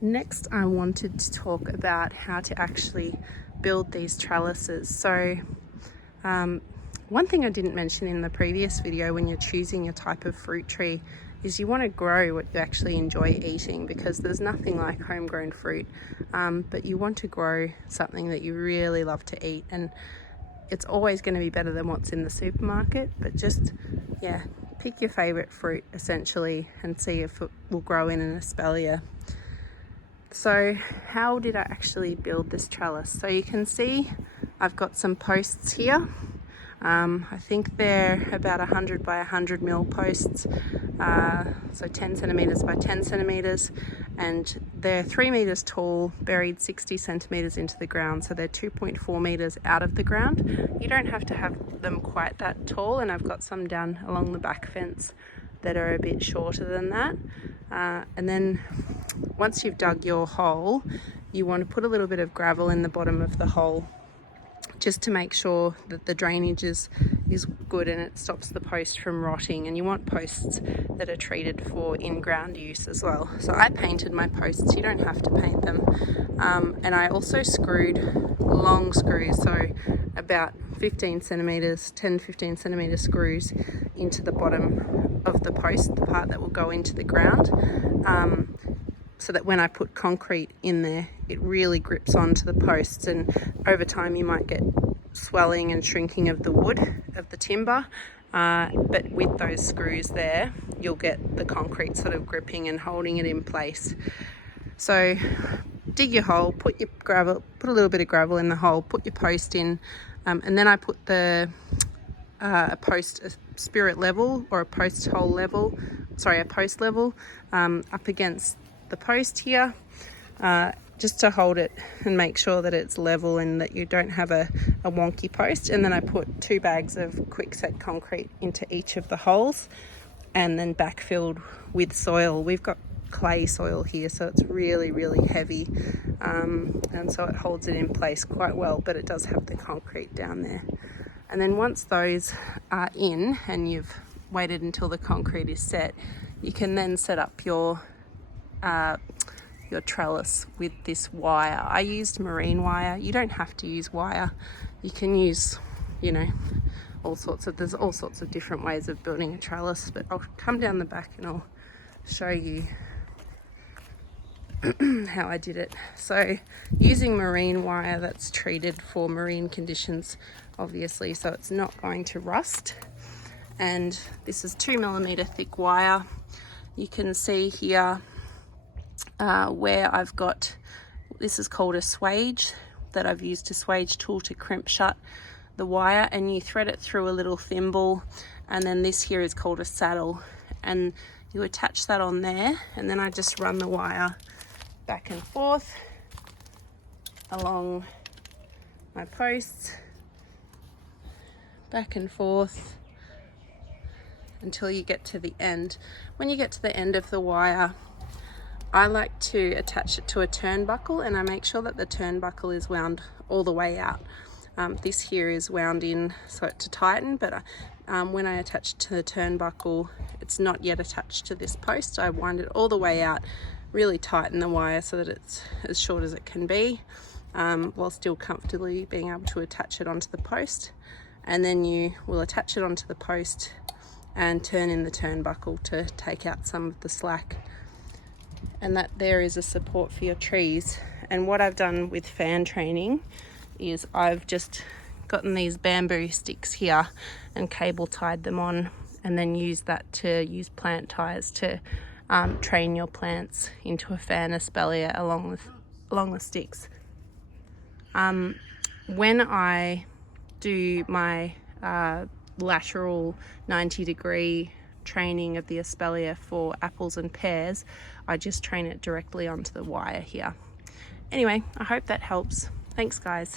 Next, I wanted to talk about how to actually build these trellises. So one thing I didn't mention in the previous video when you're choosing your type of fruit tree is you want to grow what you actually enjoy eating, because there's nothing like homegrown fruit, but you want to grow something that you really love to eat, and it's always going to be better than what's in the supermarket. But just, yeah, pick your favorite fruit essentially and see if it will grow in an espalier. So how did I actually build this trellis? So you can see I've got some posts here. I think they're about 100 by 100 mil posts, so 10 centimeters by 10 centimeters, and they're 3 meters tall, buried 60 centimeters into the ground, so they're 2.4 meters out of the ground. You don't have to have them quite that tall, and I've got some down along the back fence that are a bit shorter than that. And then once you've dug your hole, you want to put a little bit of gravel in the bottom of the hole, just to make sure that the drainage is good and it stops the post from rotting. And you want posts that are treated for in-ground use as well. So I painted my posts, you don't have to paint them. And I also screwed long screws, so about 15 centimeters, 10-15 centimeter screws into the bottom of the post, the part that will go into the ground, so that when I put concrete in there, it really grips onto the posts, and over time you might get swelling and shrinking of the wood, of the timber, but with those screws there, you'll get the concrete sort of gripping and holding it in place. So dig your hole, put your gravel, put a little bit of gravel in the hole, put your post in, and then I put the post spirit level, or a post hole level, sorry, a post level up against the post here, just to hold it and make sure that it's level and that you don't have a wonky post. And then I put 2 bags of quickset concrete into each of the holes, and then backfilled with soil. We've got clay soil here, so it's really, really heavy, and so it holds it in place quite well, but it does have the concrete down there. And then once those are in and you've waited until the concrete is set, you can then set up your trellis with this wire. I used marine wire. You don't have to use wire. You can use, you know, there's all sorts of different ways of building a trellis, but I'll come down the back and I'll show you how I did it. So using marine wire that's treated for marine conditions, obviously, so it's not going to rust. And this is 2mm thick wire. You can see here where I've got, this is called a swage, that I've used a swage tool to crimp shut the wire, and you thread it through a little thimble. And then this here is called a saddle, and you attach that on there, and then I just run the wire back and forth along my posts, back and forth until you get to the end. When you get to the end of the wire, I like to attach it to a turnbuckle, and I make sure that the turnbuckle is wound all the way out. This here is wound in so to tighten, but when I attach it to the turnbuckle, it's not yet attached to this post. I wind it all the way out, really tighten the wire so that it's as short as it can be, while still comfortably being able to attach it onto the post. And then you will attach it onto the post and turn in the turnbuckle to take out some of the slack. And that there is a support for your trees. And what I've done with fan training is I've just gotten these bamboo sticks here and cable tied them on, and then used that to use plant ties to train your plants into a fan espalier along the sticks. When I do my lateral 90-degree training of the espalier for apples and pears, I just train it directly onto the wire here. Anyway, I hope that helps. Thanks, guys.